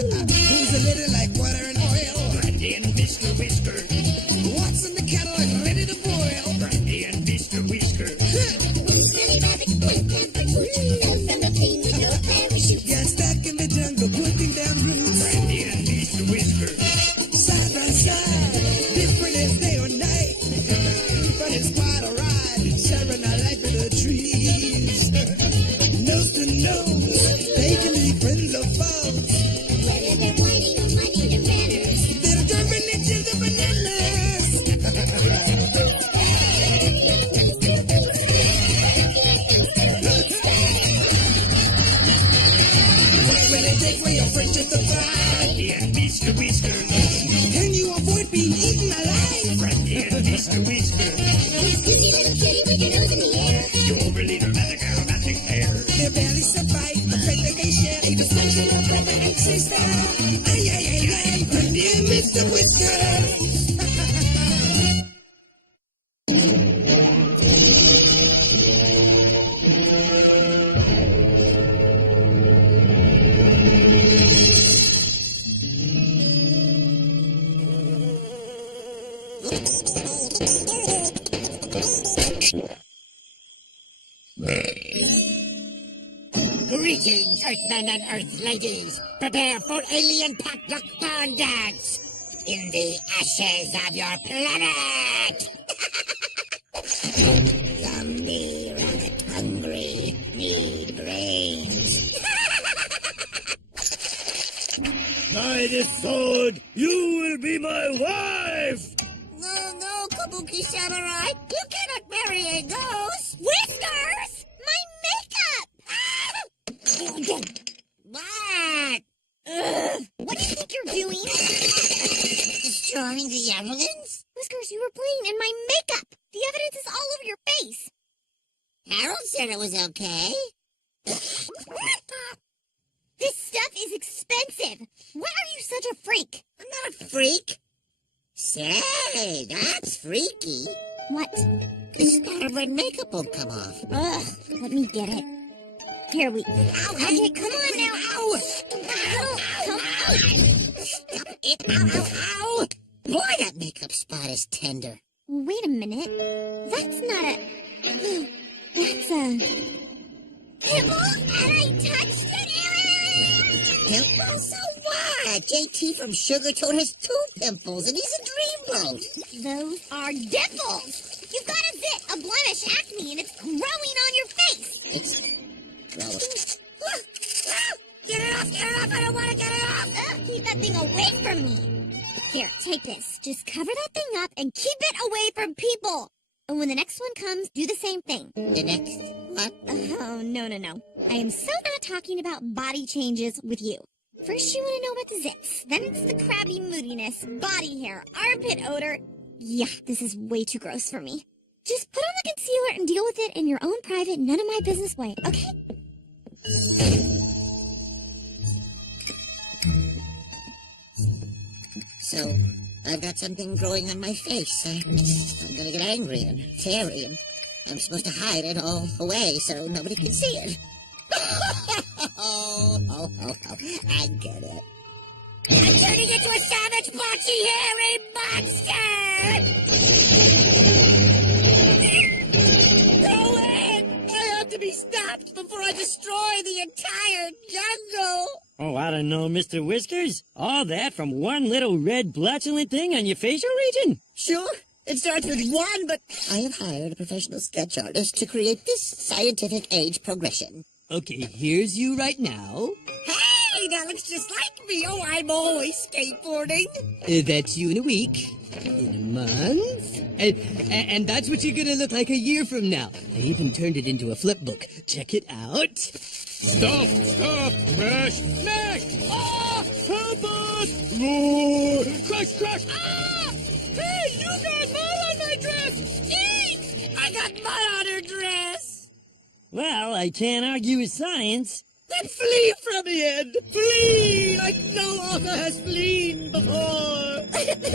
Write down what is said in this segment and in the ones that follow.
Who's a little like water and oil? Brandy and Mr. Whiskers. What's in the kettle and ready to boil? Brandy and Mr. Whiskers. Who's really rabbit? One pampered foot. No from a plane with no parachute. Got stuck in the jungle, putting down roots. Brandy and Mr. Whiskers. Side by side, different as day or night. But it's quite a ride, sharing our life in the trees. Nose to nose, they can be friends or foes. Whether they're whining or minding their manners. They're turning into the bananas. What will it take for your friendship to thrive? Brandy and Mr. Whiskers. Can you avoid being eaten alive? Brandy and Mr. Whiskers. Who's dizzy little kitty with your nose in the air? You overly dramatic aromatic hair. Their bellies survive, afraid that they share a dysfunctional preferential style. Ay, ay, ay, ay, Brandy and Mr. Whiskers. Greetings, Earthmen and Earth ladies. Prepare for alien potluck barn dance in the ashes of your planet. Zombie rabbit hungry, need brains. By this sword, you will be my wife! No, Kabuki Samurai. You cannot marry a ghost. Whiskers! My makeup! What? What do you think you're doing? Destroying the evidence? Whiskers, you were playing in my makeup. The evidence is all over your face. Harold said it was okay. This stuff is expensive. Why are you such a freak? I'm not a freak. Say, that's freaky. What? This red makeup won't come off. Ugh, let me get it. Here we... Ow, Okay, come on now. Ow! Come on. Stop it! Ow, ow! Boy, that makeup spot is tender. Wait a minute. That's not a... That's a... Pimple? And I touched it? Pimple? So what? JT from Sugar Toad has 2 pimples, and he's a dreamboat. Those are dimples. You've got a zit, a blemish, acne, and it's growing on your face. It's growing. Get it off! Get it off! I don't want to get it off! Keep that thing away from me. Here, take this. Just cover that thing up and keep it away from people. And when the next one comes, do the same thing. The next what? Oh, no. I am so not talking about body changes with you. First, you want to know about the zits. Then it's the crabby moodiness, body hair, armpit odor. Yeah, this is way too gross for me. Just put on the concealer and deal with it in your own private, none of my business way, okay? So, I've got something growing on my face. I'm gonna get angry and fairy, and I'm supposed to hide it all away so nobody can see it. Oh, I get it. I'm turning into a savage, botchy, hairy monster! Go in! I have to be stopped before I destroy the entire jungle! Oh, I don't know, Mr. Whiskers. All that from one little red flatulent thing on your facial region? Sure, it starts with 1, but I have hired a professional sketch artist to create this scientific age progression. Okay, here's you right now. Hey, that looks just like me. Oh, I'm always skateboarding. That's you in a week. In a month. And that's what you're gonna look like a year from now. I even turned it into a flip book. Check it out. Stop! Crash! Smash! Ah! Help us! Roar! Crash! Ah! Hey, you got mud on my dress! Eek! I got mud on her dress. Well, I can't argue with science. Then flee from it! Flee like no author has fleed before!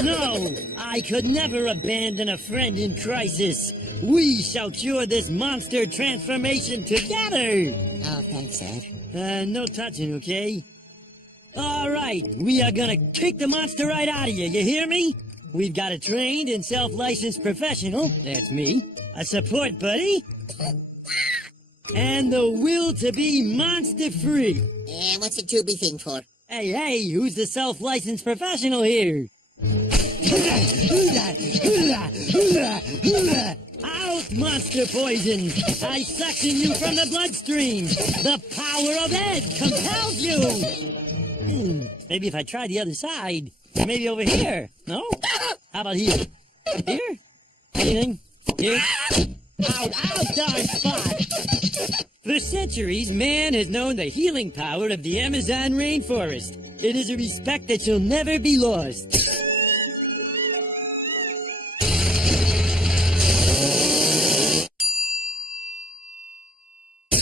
No, I could never abandon a friend in crisis. We shall cure this monster transformation together. Oh, thanks, Ed. No touching, okay? All right, we are gonna kick the monster right out of you, you hear me? We've got a trained and self-licensed professional, that's me, a support buddy, and the will to be monster-free. And what's the tubby thing for? Hey, who's the self-licensed professional here? Out, monster poison! I suction you from the bloodstream! The power of Ed compels you! Maybe if I try the other side. Maybe over here. No? How about here? Here? Anything? Here? Out, darn spot! For centuries, man has known the healing power of the Amazon rainforest. It is a respect that shall never be lost.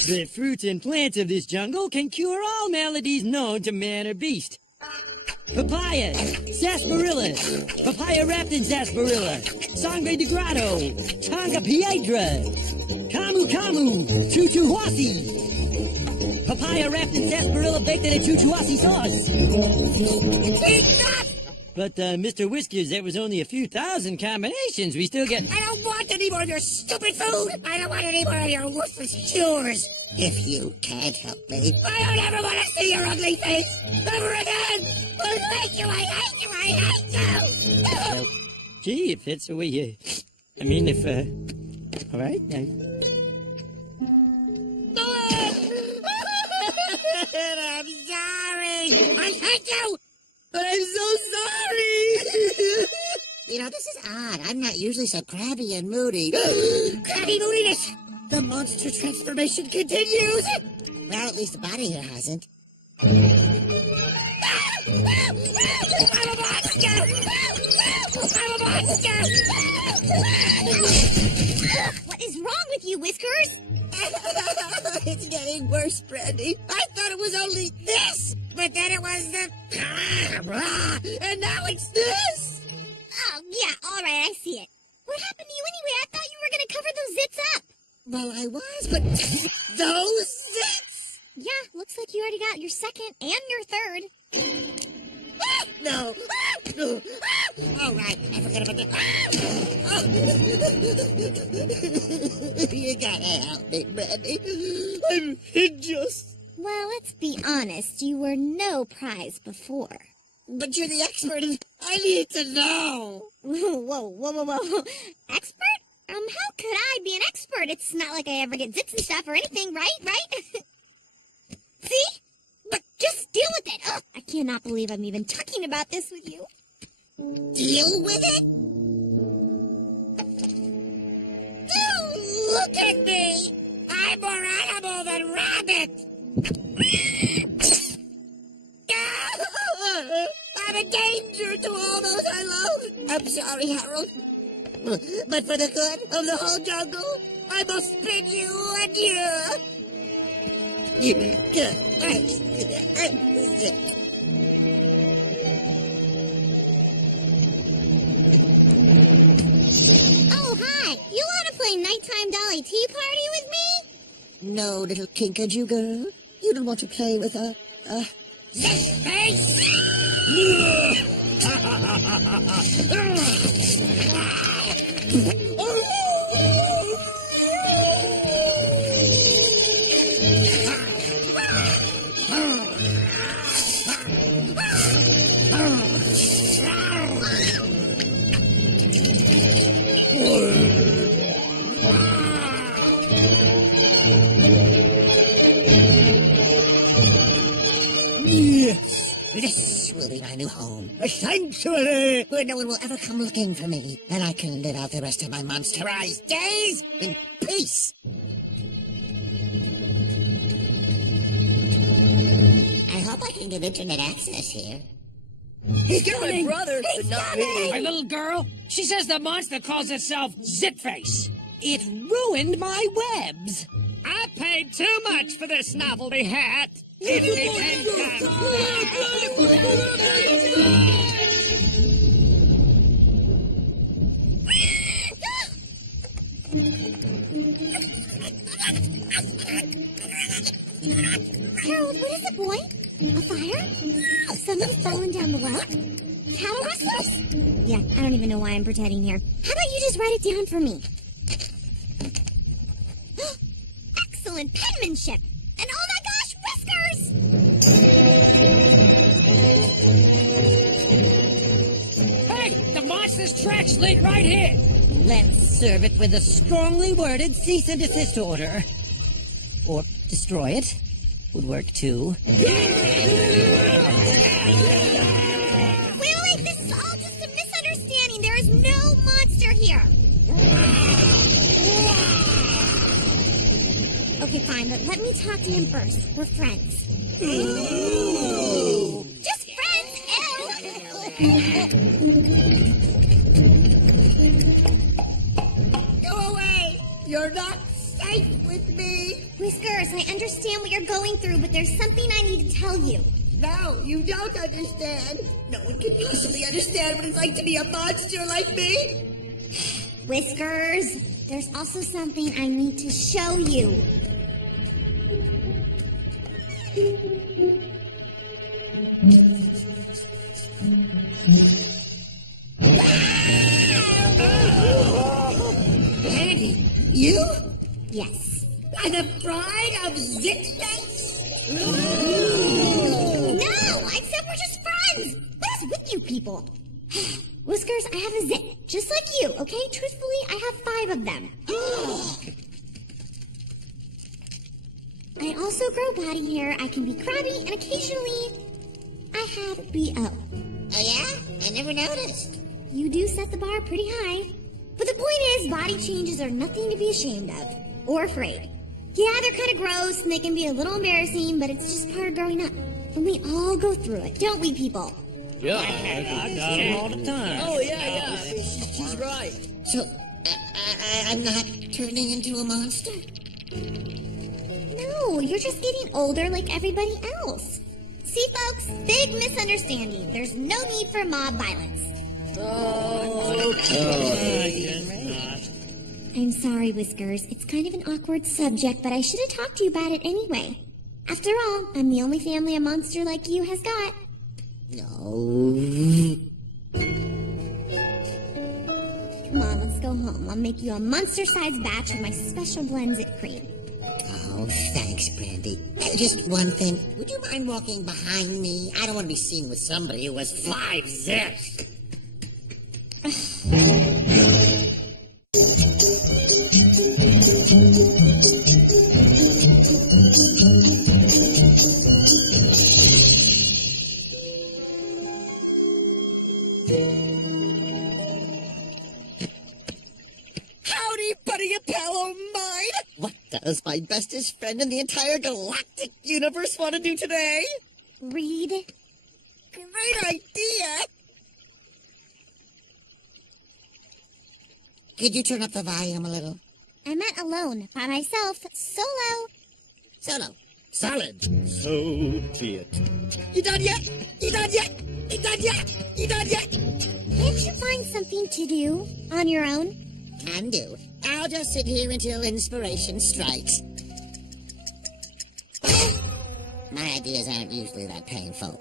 The fruits and plants of this jungle can cure all maladies known to man or beast. Papaya, sarsaparilla, papaya wrapped in sarsaparilla, sangre de grotto, tonga piedra, camu camu, chuchuhuasi. Papaya wrapped in sarsaparilla baked in a chuchuhuasi sauce. But, Mr. Whiskers, there was only a few thousand combinations. We still get... I don't want any more of your stupid food! I don't want any more of your worthless cures! If you can't help me, I don't ever want to see your ugly face! Ever again! I hate you! I hate you! I hate you! Well, gee, if that's the way you... I mean, if, all right, I'm sorry! I hate you! I'm so sorry. You know, this is odd. I'm not usually so crabby and moody. Crabby moodiness! The monster transformation continues! Well, at least the body here hasn't. I'm a monster! I'm a monster! What is wrong with you, Whiskers? It's getting worse, Brandy. I thought it was only this, but then it was the... And now it's this! Oh, yeah, all right, I see it. What happened to you anyway? I thought you were going to cover those zits up. Well, I was, but those zits! Yeah, looks like you already got your second and your third. No. All right, I forgot about that. You gotta help me, Brandy. I'm just... Well, let's be honest. You were no prize before. But you're the expert, and I need to know. Whoa. Expert? How could I be an expert? It's not like I ever get zits and stuff or anything, right? See? But just deal with it. Ugh, I cannot believe I'm even talking about this with you. Deal with it? Look at me! I'm more animal than rabbit! I'm a danger to all those I love! I'm sorry, Harold. But for the good of the whole jungle, I must spin you adieu! Oh, hi. You want to play nighttime dolly tea party with me? No, little kinkajou girl. You don't want to play with a... Face! This will be my new home. A sanctuary where no one will ever come looking for me. And I can live out the rest of my monsterized days in peace. I hope I can get internet access here. He's my brother, but not me. My little girl, she says the monster calls itself Zitface. It ruined my webs. I paid too much for this novelty hat. It became Harold, what is it, boy? A fire? Somebody's falling down the well? Cattle rustlers? Yeah, I don't even know why I'm pretending here. How about you just write it down for me? Excellent penmanship! And oh my gosh, Whiskers! Hey, the monster's tracks lead right here. Let's serve it with a strongly worded cease and desist order. Or destroy it. Would work too. Wait, this is all just a misunderstanding. There is no monster here. Okay, fine, but let me talk to him first. We're friends. Just friends, ew! Go away! You're not safe with me! Whiskers, I understand what you're going through, but there's something I need to tell you. No, you don't understand. No one can possibly understand what it's like to be a monster like me. Whiskers, there's also something I need to show you. Brandy, you Yes. are the bride of Zitface? No, I said we're just friends. What is with you people? Whiskers, I have a zit, just like you, okay? Truthfully, I have 5 of them. I also grow body hair, I can be crabby, and occasionally I have BO. Oh yeah? I never noticed. You do set the bar pretty high. But the point is, body changes are nothing to be ashamed of. Or afraid. Yeah, they're kind of gross, and they can be a little embarrassing, but it's just part of growing up. And we all go through it, don't we, people? Yeah, I got them all the time. Oh, yeah. She's right. So, I'm not turning into a monster? No, you're just getting older like everybody else. See, folks, big misunderstanding. There's no need for mob violence. I guess not. I'm sorry, Whiskers. It's kind of an awkward subject, but I should have talked to you about it anyway. After all, I'm the only family a monster like you has got. No. Come on, let's go home. I'll make you a monster-sized batch of my special blend zit cream. Oh, thanks, Brandy. Just one thing. Would you mind walking behind me? I don't want to be seen with somebody who has 5 zips. Howdy, buddy, a pal of mine! What does my bestest friend in the entire galactic universe want to do today? Read. Great idea! Could you turn up the volume a little? I meant alone, by myself, solo. Solo. Solid. So be it. You done yet? You done yet? You done yet? You done yet? Can't you find something to do on your own? Can do. I'll just sit here until inspiration strikes. My ideas aren't usually that painful.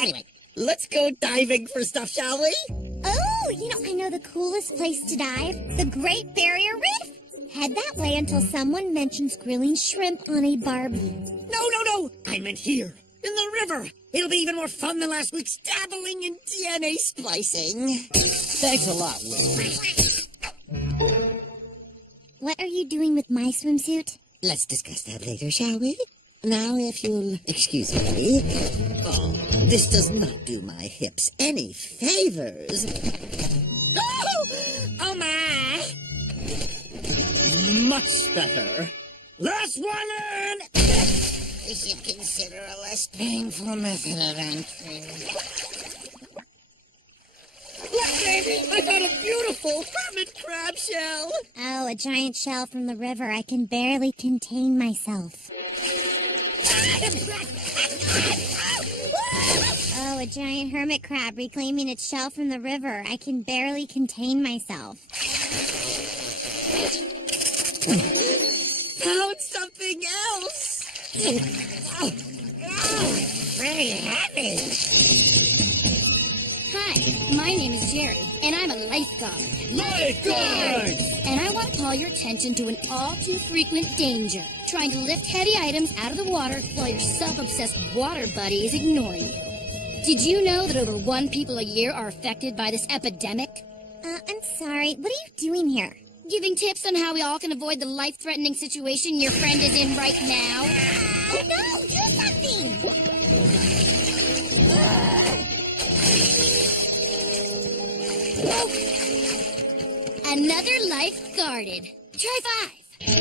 Anyway, let's go diving for stuff, shall we? Oh, I know the coolest place to dive. The Great Barrier Reef. Head that way until someone mentions grilling shrimp on a Barbie. No. I meant here, in the river. It'll be even more fun than last week's dabbling in DNA splicing. Thanks a lot, Whiskers. What are you doing with my swimsuit? Let's discuss that later, shall we? Now, if you'll excuse me. Oh, this does not do my hips any favors. Oh my! Much better. Last one in! You should consider a less painful method of entry. Look, baby! I got a beautiful hermit crab shell! Oh, a giant shell from the river. I can barely contain myself. Oh, a giant hermit crab reclaiming its shell from the river. I can barely contain myself. Found something else! very heavy. Hi, my name is Jerry, and I'm a lifeguard. Lifeguard! And I want to call your attention to an all too frequent danger. Trying to lift heavy items out of the water while your self-obsessed water buddy is ignoring you. Did you know that over 1 people a year are affected by this epidemic? I'm sorry. What are you doing here? Giving tips on how we all can avoid the life-threatening situation your friend is in right now? Oh no! Do something! Another life guarded. Try 5. You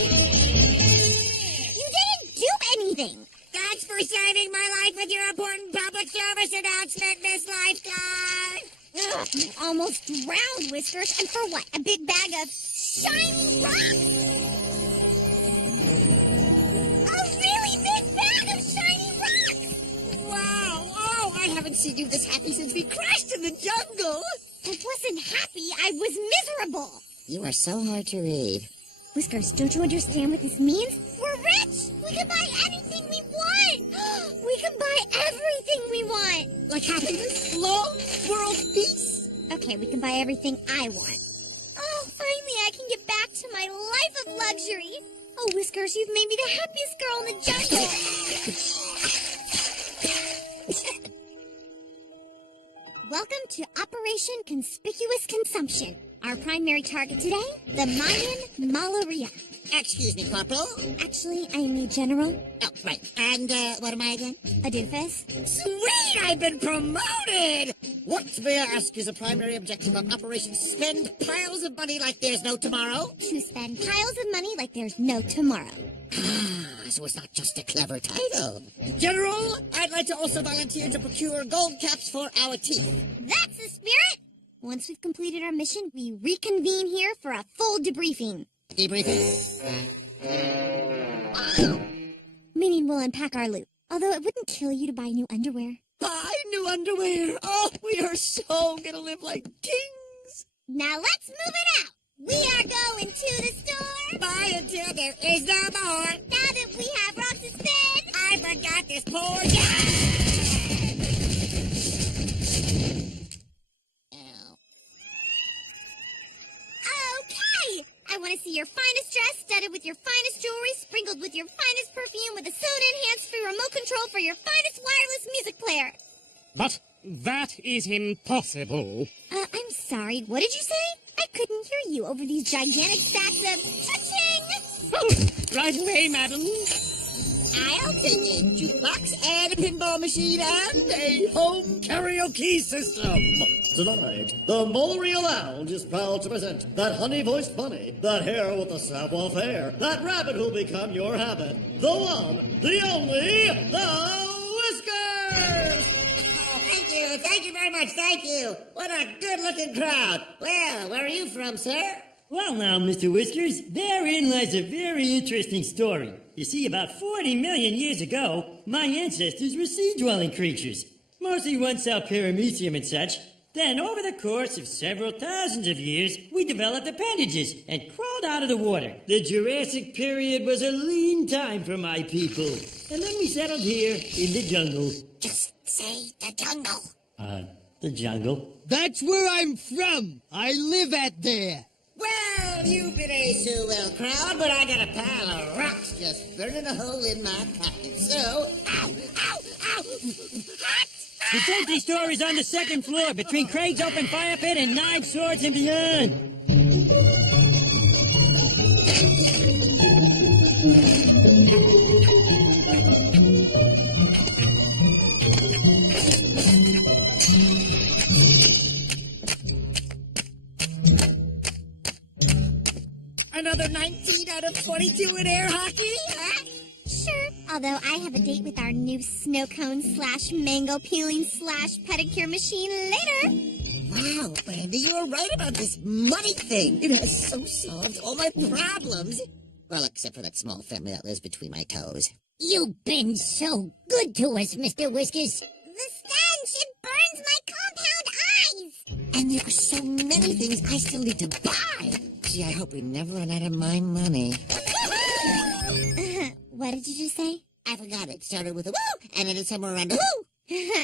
didn't do anything! Thanks for saving my life with your important public service announcement, Miss Lifeguard. Ugh, you almost drowned, Whiskers. And for what? A big bag of shiny rocks? A really big bag of shiny rocks! Wow. Oh, I haven't seen you this happy since we crashed in the jungle. I wasn't happy. I was miserable. You are so hard to read. Whiskers, don't you understand what this means? We're rich! We can buy anything we want! We can buy everything we want! Like happiness, love, world peace. Okay, we can buy everything I want. Oh, finally I can get back to my life of luxury! Oh, Whiskers, you've made me the happiest girl in the jungle! Welcome to Operation Conspicuous Consumption. Our primary target today, the Mayan Malaria. Excuse me, Corporal. Actually, I am a general. Oh, right. And, what am I again? A doofus. Sweet! I've been promoted! What, may I ask, is the primary objective of Operation Spend Piles of Money Like There's No Tomorrow? To spend piles of money like there's no tomorrow. So it's not just a clever title. General, I'd like to also volunteer to procure gold caps for our teeth. That's the spirit! Once we've completed our mission, we reconvene here for a full debriefing. Debriefing? Meaning we'll unpack our loot. Although it wouldn't kill you to buy new underwear. Buy new underwear! Oh, we are so gonna live like kings! Now let's move it out! We are going to the store! Buy until there is no more! Now that we have rocks to spend! I forgot this poor guy! Okay! I want to see your finest dress studded with your finest jewelry, sprinkled with your finest perfume, with a soda-enhanced free remote control for your finest wireless music player. But that is impossible. I'm sorry, what did you say? I couldn't hear you over these gigantic stacks of cha-ching! Oh, right away, madam. I'll take a jukebox and a pinball machine and a home karaoke system. Tonight, the Malaria Lounge is proud to present that honey-voiced bunny, that hare with the savoir-faire, that rabbit who'll become your habit, the one, the only, the Whiskers! Oh, thank you very much, thank you. What a good-looking crowd. Well, where are you from, sir? Well now, Mr. Whiskers, therein lies a very interesting story. You see, about 40 million years ago, my ancestors were sea-dwelling creatures, mostly one-cell paramecium and such. Then, over the course of several thousands of years, we developed appendages and crawled out of the water. The Jurassic period was a lean time for my people. And then we settled here in the jungle. Just say the jungle. The jungle? That's where I'm from. I live at there. Well, you've been a so well crowd, but I got a pile of rocks just burning a hole in my pocket. So, ow, ow, ow, hot! The safety store is on the second floor, between Craig's open fire pit and Nine Swords and beyond. Another 19 out of 22 in air hockey? Huh? Sure, although I have a date with our new snow cone / mango peeling / pedicure machine later. Wow, Brandy, you were right about this money thing. It has so solved all my problems. Well, except for that small family that lives between my toes. You've been so good to us, Mr. Whiskers. The stench, it burns my compound eyes. And there are so many things I still need to buy. Gee, I hope we never run out of my money. What did you just say? I forgot it. Started with a woo and ended somewhere around a whoo.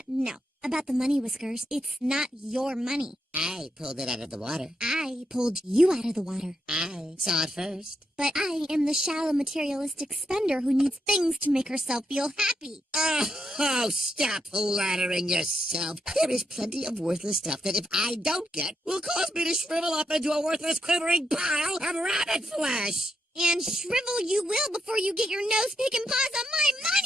No. About the money, Whiskers. It's not your money. I pulled it out of the water. I pulled you out of the water. I saw it first. But I am the shallow materialistic spender who needs things to make herself feel happy. Oh, stop flattering yourself. There is plenty of worthless stuff that if I don't get, will cause me to shrivel up into a worthless quivering pile of rabbit flesh. And shrivel you will before you get your nose picking paws on my money!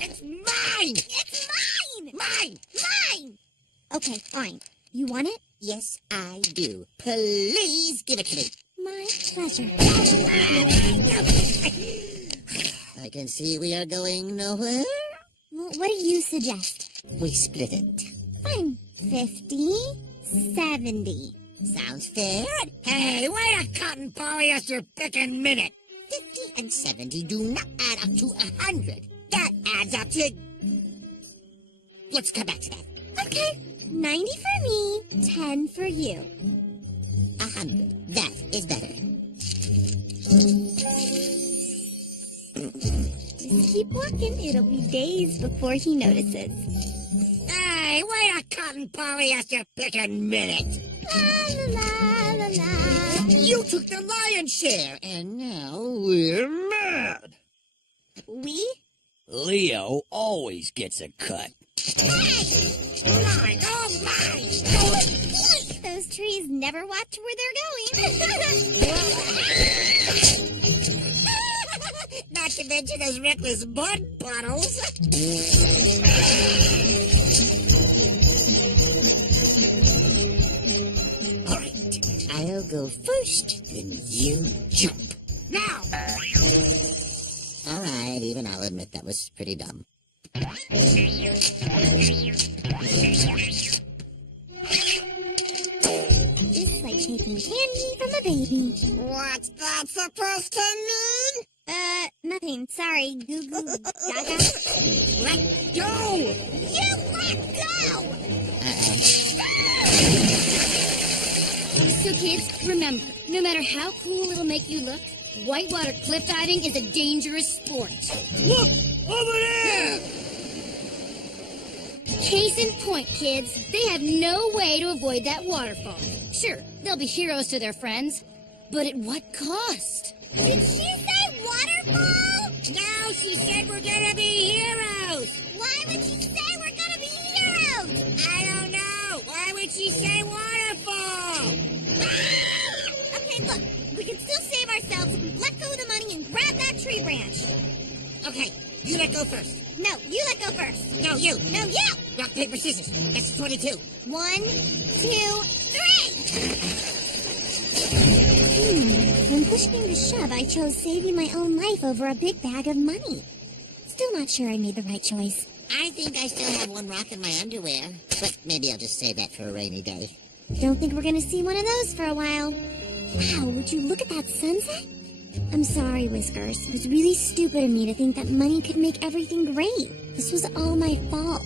It's mine! It's mine! Mine! Mine! Okay, fine. You want it? Yes, I do. Please give it to me. My pleasure. I can see we are going nowhere. Well, what do you suggest? We split it. Fine. 50, 70. Sounds fair. Hey, wait a cotton polyester picking minute. 50 and 70 do not add up to 100. That adds up to... Let's come back to that. Okay. 90 for me, 10 for you. 100. That is better. Just keep walking. It'll be days before he notices. Hey, wait a cotton polyester picking minute. La la la la la. You took the lion's share, and now we're mad. We? Leo always gets a cut. Mine, oh mine! Those trees never watch where they're going. Not to mention those reckless mud puddles. All right, I'll go first, then you jump. Now! All right, even I'll admit that was pretty dumb. Just like taking candy from a baby. What's that supposed to mean? Nothing. Sorry. Goo goo gaga. Let go! You let go! So kids, remember, no matter how cool it'll make you look, whitewater cliff diving is a dangerous sport. Look! Over there! Case in point, kids, they have no way to avoid that waterfall. Sure, they'll be heroes to their friends, but at what cost? Did she say waterfall? No, she said we're gonna be heroes! Why would she say we're gonna be heroes? I don't know! Why would she say waterfall? Okay, look. We can still save ourselves if we let go of the money and grab that tree branch. Okay, you let go first. No, you let go first. No, you. No, you! Rock, paper, scissors. That's 22. 1, 2, 3! When push came to shove, I chose saving my own life over a big bag of money. Still not sure I made the right choice. I think I still have one rock in my underwear, but maybe I'll just save that for a rainy day. Don't think we're gonna see one of those for a while. Wow, would you look at that sunset? I'm sorry, Whiskers. It was really stupid of me to think that money could make everything great. This was all my fault.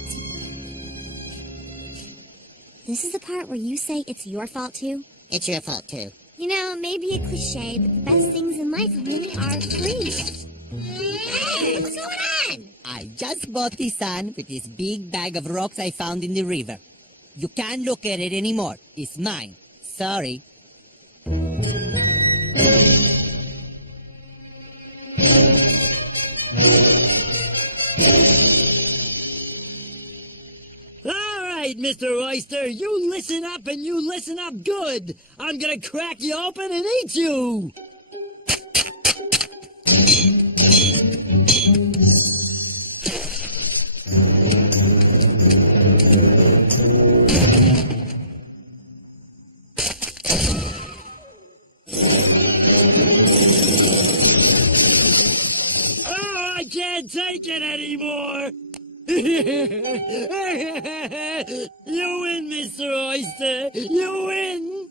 This is the part where you say it's your fault too? It's your fault, too. You know, maybe a cliche, but the best things in life really are free. Hey, what's going on? I just bought the sun with this big bag of rocks I found in the river. You can't look at it anymore. It's mine. Sorry. All right, Mr. Oyster, you listen up and you listen up good. I'm gonna crack you open and eat you. Oh, I can't take it anymore. You win, Mr. Oyster. You win.